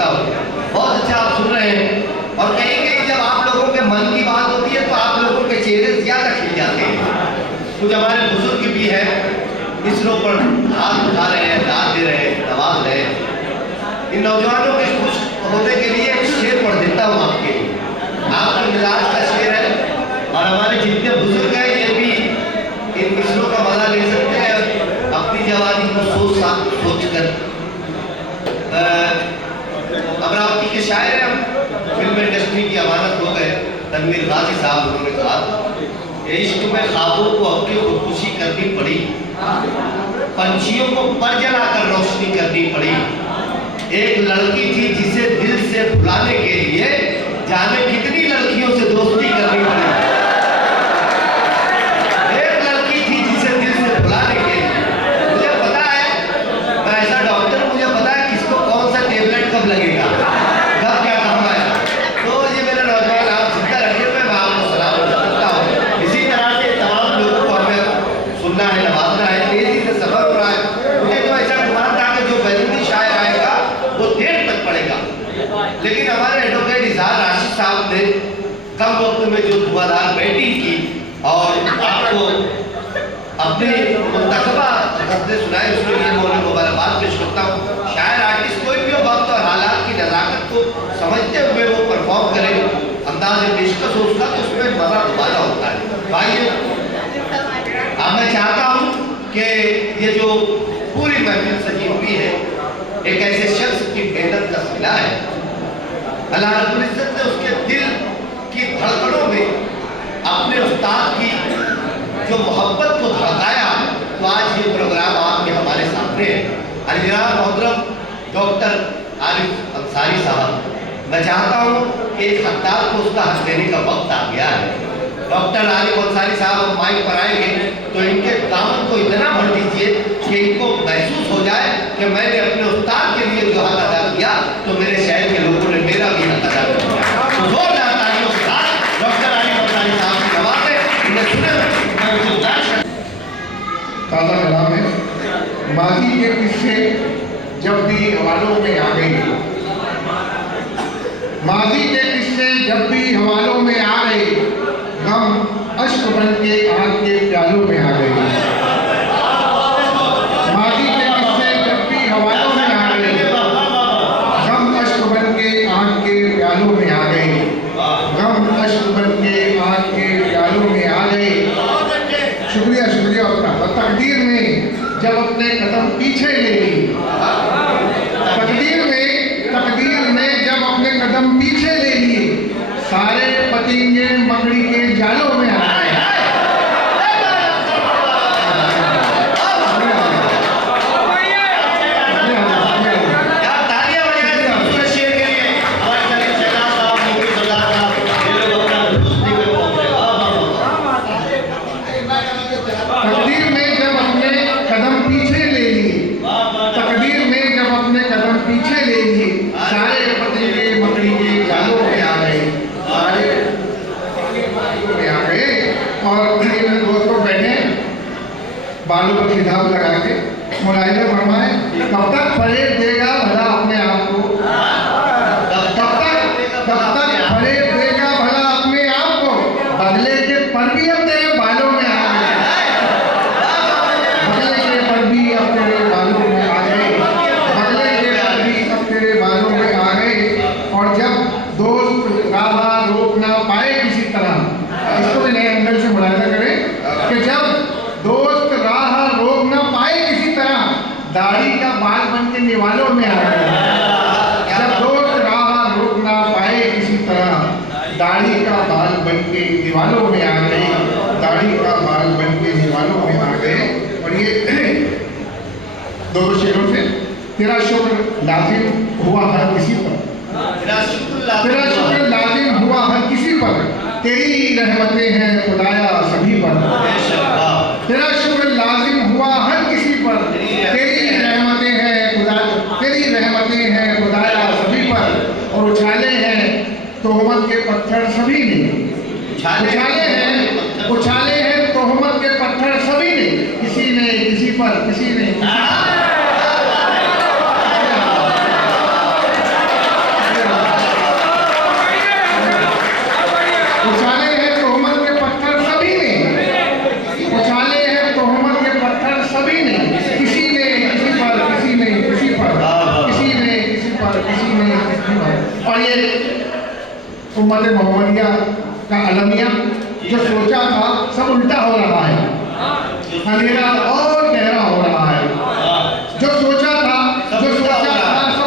सुनता हूँ। बहुत अच्छा आप सुन रहे हैं, और कहीं कहीं जब आप लोगों के मन की बात होती है तो आप लोगों के चेहरे ज़्यादा खिल जाते हैं। कुछ हमारे बुजुर्ग भी हैं, मिसरों पर हाथ उठा रहे हैं, दाद दे रहे हैं, नवाज रहे हैं। इन नौजवानों के खुश होने के लिए एक शेर पढ़ देता हूँ आपके लिए। आपके मिजाज का शेर है, और हमारे जितने बुजुर्ग हैं ये भी इन मिसरों का मजा ले सकते हैं अपनी जवानी को सोच कर। अमरावती के शायर हैं, फिल्म इंडस्ट्री की अमानत हो गए, तनवीर गाजी साहब। उन्होंने कहा इश्क में ख्वाबों को अपनी खुदकुशी करनी पड़ी, पंछियों को पर जलाकर रोशनी करनी पड़ी। एक लड़की थी जिसे दिल से भुलाने के लिए जाने कितनी लड़कियों से दोस्ती करनी पड़ी। एक लड़की थी जिसे दिल से भुलाने के लिए, मुझे पता है, मैं ऐसा डॉक्टर, मुझे पता है किसको कौन सा टेबलेट कब लगेगा, कब क्या काम है। तो ये मेरे नौजवान आप जिंदा रखिए, मैं आपको सलाम करता हूँ। इसी तरह से तमाम लोगों को हमें सुनना है, नवाजना है, तेजी से सफर हो रहा है। मुझे तो ऐसा गुमान था कि जो बैरूनी शायर आएगा वो देर तक पड़ेगा, लेकिन हमारे एडवोकेट इजहार राशिद साहब ने कम वक्त में जो धुआंधार बैटिंग की और आपको अपने मुंतखबा गज़लें सुनाए, उसके लिए मैं उन्हें मुबारकबाद पेश करता हूँ। शायर आर्टिस्ट कोई भी हो, वक्त और हालात की नज़ाकत को समझते हुए वो परफॉर्म करे, अंदाज़ पेशकश हो उसका, तो उसमें मज़ा दुबारा होता है। भाई अब मैं चाहता हूँ कि ये जो पूरी महफिल सजी हुई है एक ऐसे शख्स की मेहनत का सिला है। अल्लाह रब्बुल इज्जत ने उसके दिल की धड़कनों में अपने उस्ताद की जो मोहब्बत को धड़काया, तो आज ये प्रोग्राम आपके हमारे सामने है। अलीजनाब मोहतरम डॉक्टर आरिफ अंसारी साहब, मैं चाहता हूँ कि एक हकदार को उसका हक देने का वक्त आ गया है। डॉक्टर आरिफ अंसारी साहब माइक पर आएंगे तो इनके दामन को इतना भर दीजिए कि इनको महसूस हो जाए कि मैंने अपने उस्ताद के लिए जो हक अदा किया, तो मेरे शहर के लोगों ने मेरा भी हक अदा किया। तो जोरदार तालियों के साथ डॉक्टर आरिफ अंसारी साहब की नवाज़ें, इन्हें सुने। ताज़ा कलाम है। माजी के किस्से जब भी हवालों में आ गए, माजी के किस्से जब भी हवालों में आ गए, गम अश्क बन के आग के प्यालों में आ गए। माजी के किस्से जब भी हवालों में आ गए, गम अश्क बन के आग के प्यालों में आ गए, गम अश्क बन के आग के प्यालों में आ गए। शुक्रिया शुक्रिया आपका। और तकदीर में जब अपने कदम पीछे ले ली, तकदीर में जब अपने कदम पीछे ले लिए, सारे पतंगे मकड़ी के जालों में आ गए। तकदीर में जब अपने कदम पीछे ले लिए, तकदीर में जब अपने कदम पीछे ले लिए, सारे पतंगे मकड़ी के जालों में आ गए, सारे में आ गए। और मेरे दोस्तों बैठे बालों पर खिताब लगा के मुलाहिजा फरमाए, कब तक फरेब देगा भला अपने आप को, कब तक फरेब देगा भला अपने आप को, बगले के पर भी अब तेरे बालों में आ गए, बगले के पर भी अब तेरे बालों में आ गए, बगले के पर भी अब तेरे बालों में आ गए। और जब दोस्त राह रोक ना पाए किसी तरह, इसको भी नए एंगल से मुलाहिजा करें कि जब दोस्त राह रोक ना पाए किसी तरह, दाढ़ी का बाल बन के निवालों में आ गए। जब दोस्त राह रोक ना पाए किसी तरह, दाढ़ी का बाल बन के दीवालों में आ गए, दाढ़ी का बाल बन के दीवालों में आ गए। और ये दो शेरों से, तेरा शुक्र लाजिम हुआ हर किसी पर, तेरा शुक्र लाजिम हुआ हर किसी पर, तेरी रहमतें हैं खुदाया सभी पर, तेरा शुक्र लाजिम हुआ हर किसी पर, तेरी रहमतें हैं खुदाया सभी पर। और उछाले हैं तोहमत के पत्थर सभी ने, उछाले हैं तोहमत के पत्थर सभी ने, किसी ने किसी पर, किसी ने उम्मत मोहम्मदिया का अलमिया, जो सोचा था सब उल्टा हो रहा है, अंधेरा और गहरा हो रहा है। जो सोचा था सब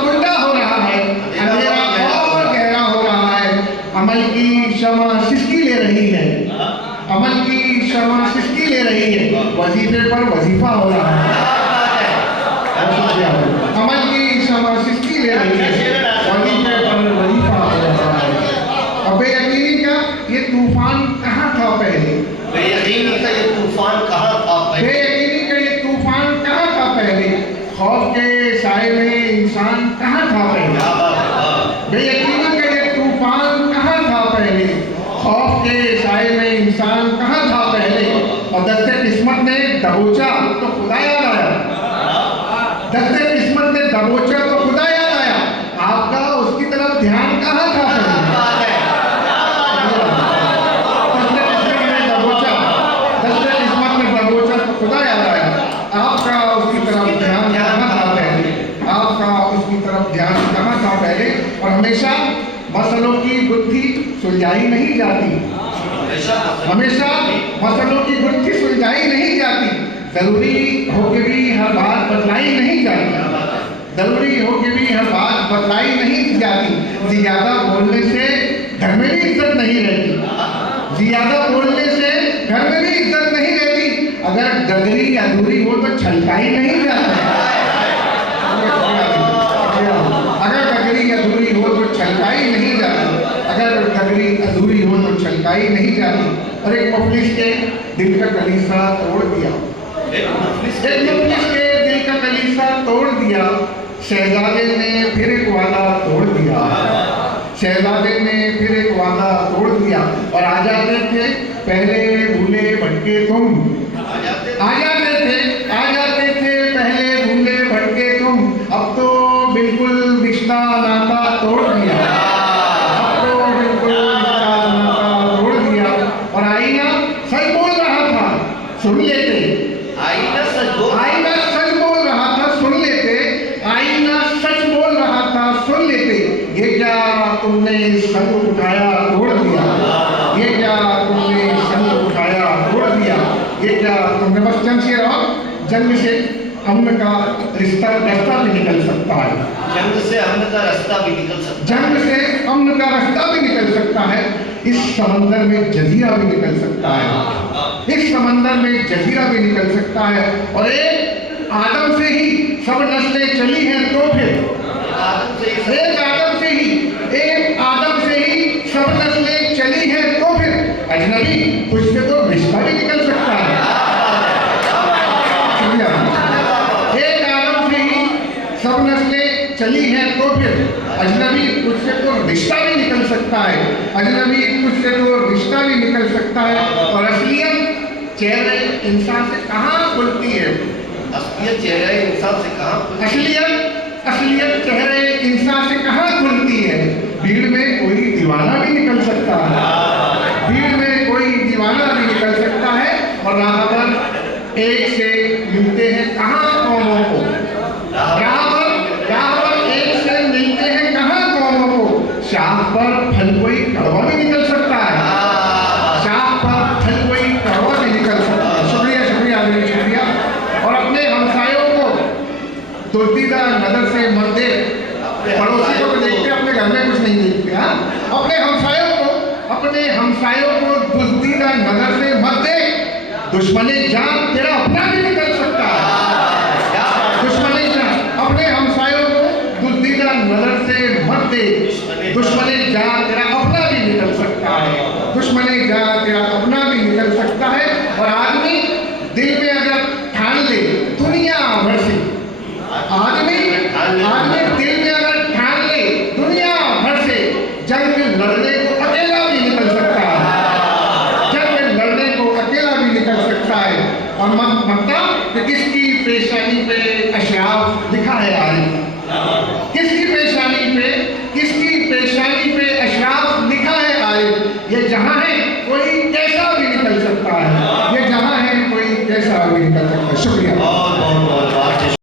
उल्टा हो रहा है, अंधेरा और गहरा हो रहा है। अमल की शमा सिसकी ले रही है, अमल की शमा सिसकी ले रही है, वजीफे पर वजीफा हो रहा है। अमल की शमा सिसकी ले रही है, वजीफे पर वजीफा हो रहा है। अब बेयकीनी का ये तूफान कहाँ था पहले? बेयकीनी का ये तूफान कहाँ था पहले? बेयकीनी का ये तूफान कहाँ था पहले? खौफ के साए में इंसान कहाँ था पहले? बेयकीनी का ये तूफान कहाँ था पहले? खौफ के साए में इंसान कहाँ था पहले? और दस्ते किस्मत ने दबोचा तो खुदा याद आया, दस्ते किस्मत ने दबोचा तो खुदा याद आया। आपका उसकी तरफ ध्यान कहाँ था पहले? दस्ते किस्मत ने दबोचा तो खुदा याद आया। आपका उसकी तरफ ध्यान कहाँ था पहले? आपका उसकी तरफ ध्यान कहाँ था पहले? और हमेशा मसलों की गुत्थी सुलझाई नहीं जाती, हमेशा मसलों की गुत्थी सुलझाई नहीं जाती। जरूरी हो के भी हर बात बतलाई नहीं जाती, जरूरी हो के भी हर बात बतलाई नहीं जाती। ज्यादा बोलने से घर में भी इज्जत नहीं रहती, ज्यादा बोलने से घर में भी इज्जत नहीं रहती। अगर गगरी अधूरी हो तो छलकाई नहीं जाती, अगर गगरी अधूरी हो तो छलकाई नहीं जाती, अगर गगरी अधूरी हो तो छलकाई नहीं जाती। और एक मुफलिस के दिल का कलीसा तोड़ दिया, एक मुफलिस के दिल का कलीसा तोड़ दिया। शहजादे ने फिर एक वादा तोड़ दिया, शहजादे ने फिर एक वादा तोड़ दिया। और आ जाते थे पहले भूले भटके तुम, आ जाते थे पहले भूले भटके तुम। अब तो बिल्कुल रिश्ता नाता तोड़ दिया, अब तो बिल्कुल रिश्ता नाता तोड़ दिया। और आईना सच बोल रहा था सुन लेते, आईना सच बोल रहा था सुन लेते, आईना सच बोल रहा था सुन लेते। ये क्या तुमने संग उठाया तोड़ दिया, ये क्या तुमने संग उठाया तोड़ दिया, ये क्या तुमने। बस जंग से रहो, जंग से अमन का रास्ता भी निकल सकता है, जंग से अमन का रास्ता भी निकल सकता है, जंग से अमन का रास्ता भी निकल सकता है। इस समंदर में जजीरा भी निकल सकता है, इस समंदर में जजीरा भी निकल सकता है। और एक आदम से ही सब नस्लें चली हैं तो फिर एक आदम से ही सब नस्लें चली हैं तो फिर अजनबी कुछ से तो रिश्ता भी निकल सकता है। एक आदम से ही सब नस्लें चली हैं तो फिर अजनबी कुछ से तो रिश्ता भी निकल सकता है, अजनबी कुछ से तो रिश्ता भी निकल सकता है। और असलियत चेहरे इंसान से कहाँ खुलती है? असलियत चेहरे इंसान से कहाँ? असलियत चेहरे इंसान से कहाँ खुलती है? भीड़ में कोई दीवाना भी निकल सकता है, भीड़ में कोई दीवाना भी निकल सकता है। और राह पर एक से मिलते हैं कहाँ कौमों को, राह पर एक से मिलते हैं कहाँ कौमों को। शाह पर फल कोई कड़वा भी निकल सकता है, शाह पर फल कोई कड़वा भी निकल सकता है। शुक्रिया शुक्रिया शुक्रिया। और अपने हमसायों को दुर्दीदा नजर से मत दे, पड़ोसी को देखते अपने घर में कुछ नहीं देखते। हाँ, अपने हमसायों को दुर्दीदा नजर से मत दे। दुश्मनी जान तेरा अपना भी निकल सकता है, दुश्मनी जान अपने हमसायों को दुर्दीदा नजर से मत दे। दुश्मनी जान तेरा अपना भी निकल सकता है, दुश्मनी जान तेरा अपना भी निकल सकता है। और आदमी दिल में अगर ठान ले दुनिया भर से, आदमी दिल में अगर ठान ले दुनिया भर से, जंग में लड़ने को अकेला भी निकल सकता है, जंग में लड़ने को अकेला भी निकल सकता है। और ममता कि किसकी पेशानी पे अशराफ लिखा है आरिफ, किसकी पेशानी पे अशराफ लिखा है आरिफ। ये जहां है कोई कैसा भी निकल सकता है,